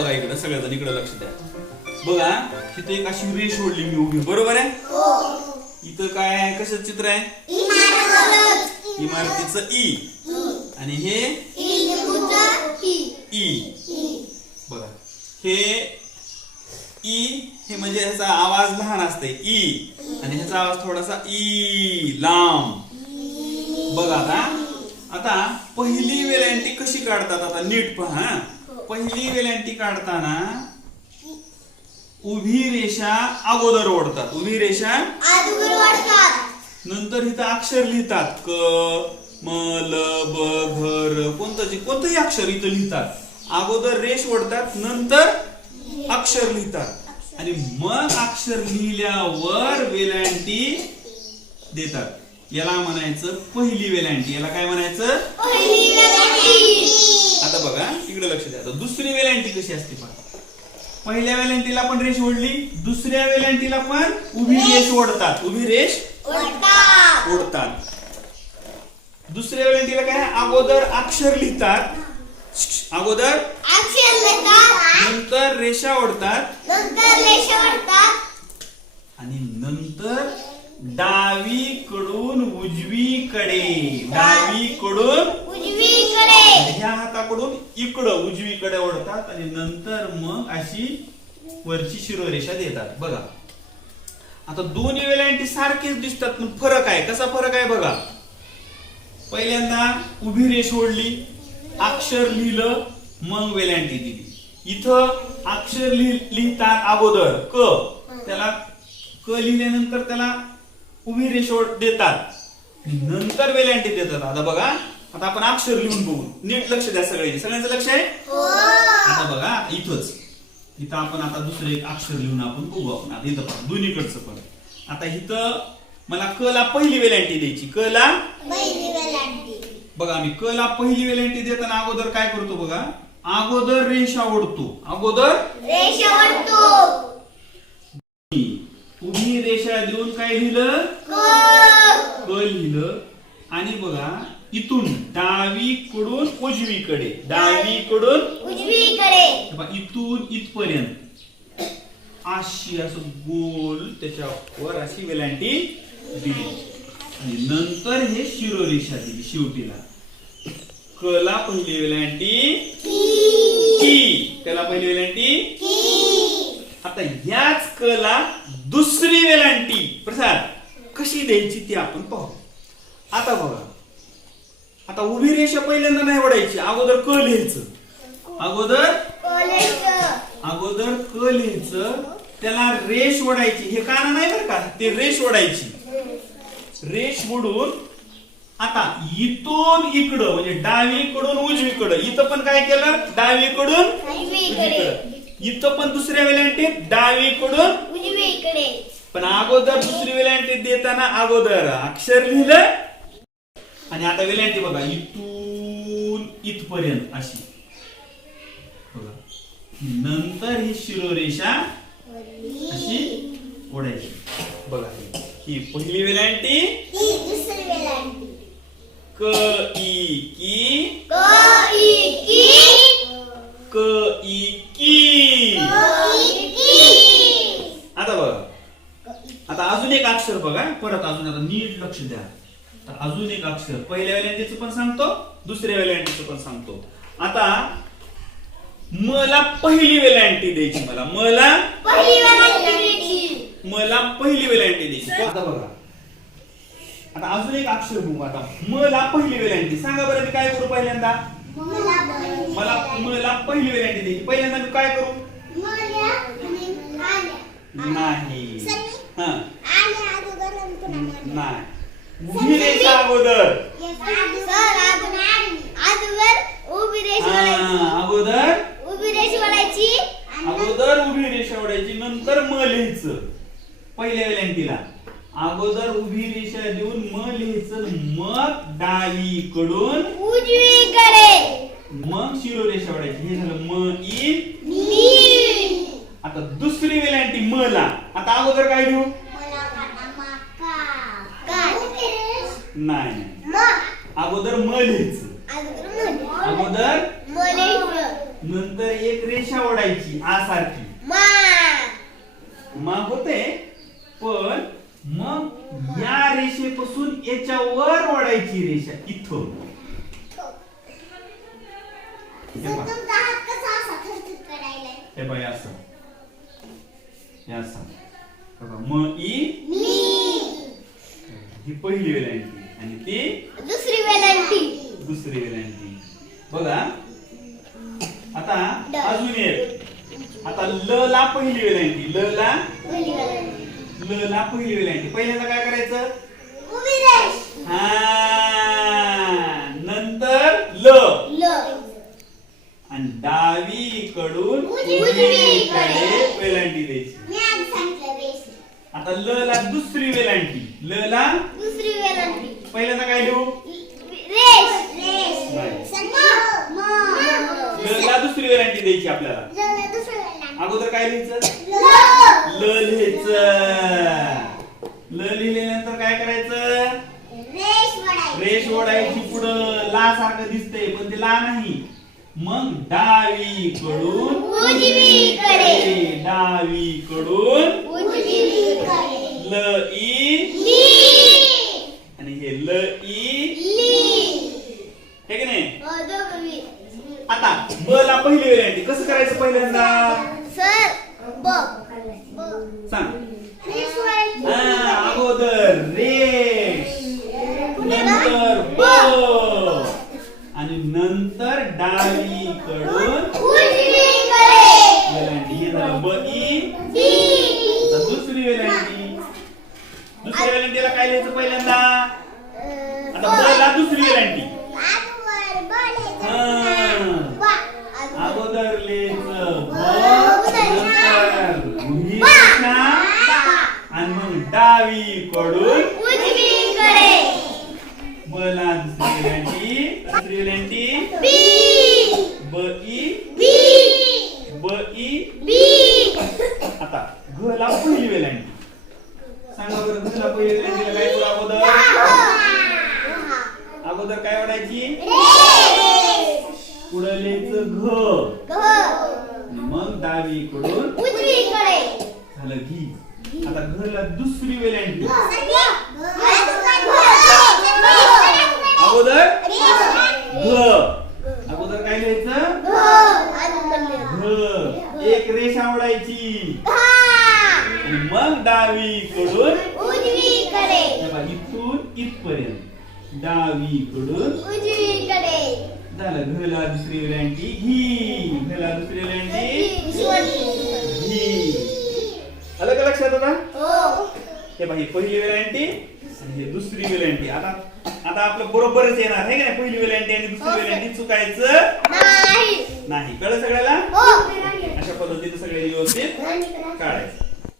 बघा इकडे सगळ्याजण इकडे लक्ष द्या. बघा तिथे एक अशी रेष ओढली मी उभी. बरोबर आहे? इथं काय आहे? कसं चित्र आहे? इमारतीचं. ई. आणि हे? ई बघा. हे ई हे म्हणजे ह्याचा आवाज लहान असते. ई. आणि ह्याचा आवाज थोडासा ई. लांब. बघा आता. आता पहिली वेलांटी कशी काढतात? आता नीट पहा हा. पहिली वेलांटी काढताना उभी रेषा अगोदर ओढतात. उभी रेषा नंतर इथं अक्षर लिहितात. क म ल ब घ र कोणतं कोणतंही अक्षर इथं लिहितात. अगोदर रेष ओढतात नंतर अक्षर लिहितात. आणि मग अक्षर लिहिल्यावर वेलांटी देतात. याला म्हणायचं पहिली वेलांटी. याला काय म्हणायचं? आता बघा इकडे लक्ष द्या. आता दुसरी वेलांटी कशी असते पहा पहिल्या वेलांटीला पण रेष ओढली दुसऱ्या वेलांटीला पण उभी रेष ओढतात. उभी रेष ओढतात. दुसऱ्या वेलांटीला काय? अगोदर अक्षर लिहितात. अगोदर नंतर रेषा ओढतात. आणि नंतर डावीकडून उजवीकडे. डावीकडून हाताकडून इकडं उजवीकडे ओढतात आणि नंतर मग अशी वरची शिरोरेषा देतात. बघा. आता दोन्ही वेलांटी सारखेच दिसतात पण फरक आहे. कसा फरक आहे बघा. पहिल्यांदा उभी रेष ओढली अक्षर लिहिलं मग वेलांटी दिली. इथं अक्षर लिह- लिहितात अगोदर क. त्याला क लिहिल्यानंतर त्याला उभी रेष देतात. नंतर वेलांटी देतात. आता बघा. आता आपण अक्षर लिहून बघू. नीट लक्ष द्या सगळ्यांनी. सगळ्यांचं लक्ष आहे? आता बघा इथंच. इथं आपण आता दुसरं एक अक्षर लिहून आपण बघू आपण. आता इथं पण दोन्हीकडचं पण. आता इथं मला क ला पहिली वेलांटी द्यायची. क ला? बघा आम्ही क ला पहिली वेलांटी देताना अगोदर काय करतो बघा? अगोदर रेषा ओढतो. अगोदर? उभी रेषा देऊन काय लिहिलं? क लिहिलं. आणि बघा इथून डावीकडून उजवीकडे. डावीकडून उजवीकडे. इथून इथपर्यंत. अशी असं गोल त्याच्यावर अशी वेलांटी दिली. आणि नंतर हे शिरोरेषा दिली शेवटीला. कला पहिली वेलांटी की. त्याला पहिली वेलांटी आता याच कला दुसरी वेलांटी. प्रसाद कशी द्यायची ती आपण पाहू. आता बघा. आता उभी रेषा पहिल्यांदा नाही ओढायची अगोदर क लिहायचं. अगोदर अगोदर क लिहायचं त्याला रेष ओढायची. हे काना नाही बरं का? ते रेष ओढायची. रेष ओढून आता इथून इकडं म्हणजे डावीकडून उजवीकडं. इथं पण काय केलं? डावीकडून इथं पण दुसऱ्या वेलांटीत डावीकडून उजवीकडे. पण अगोदर दुसरी वेलांटी देताना अगोदर अक्षर लिहिलं आणि आता वेलांटी बघा इथून इथपर्यंत अशी. बघा. नंतर ही शिरोरेषा अशी ओढायची. बघा ही. पहिली वेलांटी. वेलांटी. क ई की क ई की क ई की आता बघा आता अजून एक अक्षर बघा परत अजून आता नीट लक्ष द्या आता अजून एक अक्षर. पहिल्या वेलांटीचं पण सांगतो दुसऱ्या वेलांटीचं पण सांगतो. आता मला पहिली वेलांटी द्यायची मला मला पहिली वेलांटी मला पहिली वेलांटी द्यायची. आता बघा. आता अजून एक अक्षर बघू आता. मला पहिली वेलांटी. सांगा बरं मी काय करू पहिल्यांदा? मला मला मला पहिली वेलांटी द्यायची. पहिल्यांदा मी काय करू? नाही? हा. नाही. उभी रेषा अगोदर अगोदर? उभी रेष ओढायची अगोदर उभी रेष ओढायची नंतर म लिहायचं. पहिल्या वेलांटीला अगोदर उभी रेषा देऊन म लिहायचं मग डावीकडून उजवीकडे. मग शिरोरेषा ओढायची हे झालं म ई मी. आता दुसरी वेलांटी म ला. आता अगोदर काय लिहू मला काना का नाही. अगोदर म लिहायचं. अगोदर नंतर एक रेषा ओढायची आ सारखी मा. मा होते पण मग या रेषेपासून याच्यावर ओढायची रेषा इथं. हे हे बाय असं. हे असं. म ही पहिली वेलांटी आणि ती दुसरी वेलांटी. दुसरी वेलांटी. बघा. आता. अजून एक. आता ल ला पहिली वेलांटी. ल ला? पहिली वेलांटी. ल ला पहिली वेलांटी. पहिल्यांदा काय करायचं? हा. नंतर ल. आणि डावीकडून उजवीकडे. वेलांटी द्यायची. आता ल ला दुसरी वेलांटी. ल ला? पहिल्यांदा काय लिहू? ल दुसरी वेलांटी द्यायची आपल्याला. अगोदर काय लिहायचं? ल. लिहायचं. ल लिहिल्यानंतर काय करायचं? रेष ओढायची पुढं. ला सारखं दिसतंय पण ते ला नाही. मग डावीकडून उजवीकडे. डावीकडून उजवीकडे. ल ई ली ई हे की नाही? हो. आता ब ला पहिली वेळ कसं करायचं पहिल्यांदा? सर ब. सांग. अगोदर रेष नंतर ब. आणि नंतर डावीकडून वेलांटी ब ई आता दुसरी वेलांटी दुसऱ्या वेलांटीला काय लिहायचं पहिल्यांदा आता ब ला दुसरी वेलांटी आजवर ब हा. लिहायचं. ब. आजवर. अगोदर लिहायचं ब नंतर उभी रेषा आणि मग डावीकडून उजवीकडे. बला दुसरी वेलांटी दुसरी वेलांटी बी. ब ई बी. ब ई बी. आता घ ला पहिली वेलांटी सांगा बरं घ ला पहिली वेलांटीला काय करू अगोदर? अगोदर काय वाढायची पुढं लिहायचं घ. मग डावीकडून उजवीकडे. झालं घी. आता घ ला दुसरी वेलांटी अगोदर? घ. अगोदर काय लिहायचं? घ. एक रेष आवडायची. आणि मग डावीकडून? हे इथून इथपर्यंत. डावीकडून? उजवीकडे. झालं. घला दुसरी वेलांटी घी. घला दुसरी वेलांटी घी. आलं का लक्षात आता हो हे बघा ही पहिली वेलांटी आणि हे दुसरी वेलांटी आता आता आपलं बरोबरच येणार आहे का नाही? पहिली वेलांटी आणि दुसरी वेलांटी चुकायचं नाही. नाही. कळलं सगळ्याला? हो. अशा पद्धतीने सगळे व्यवस्थित काढायचं.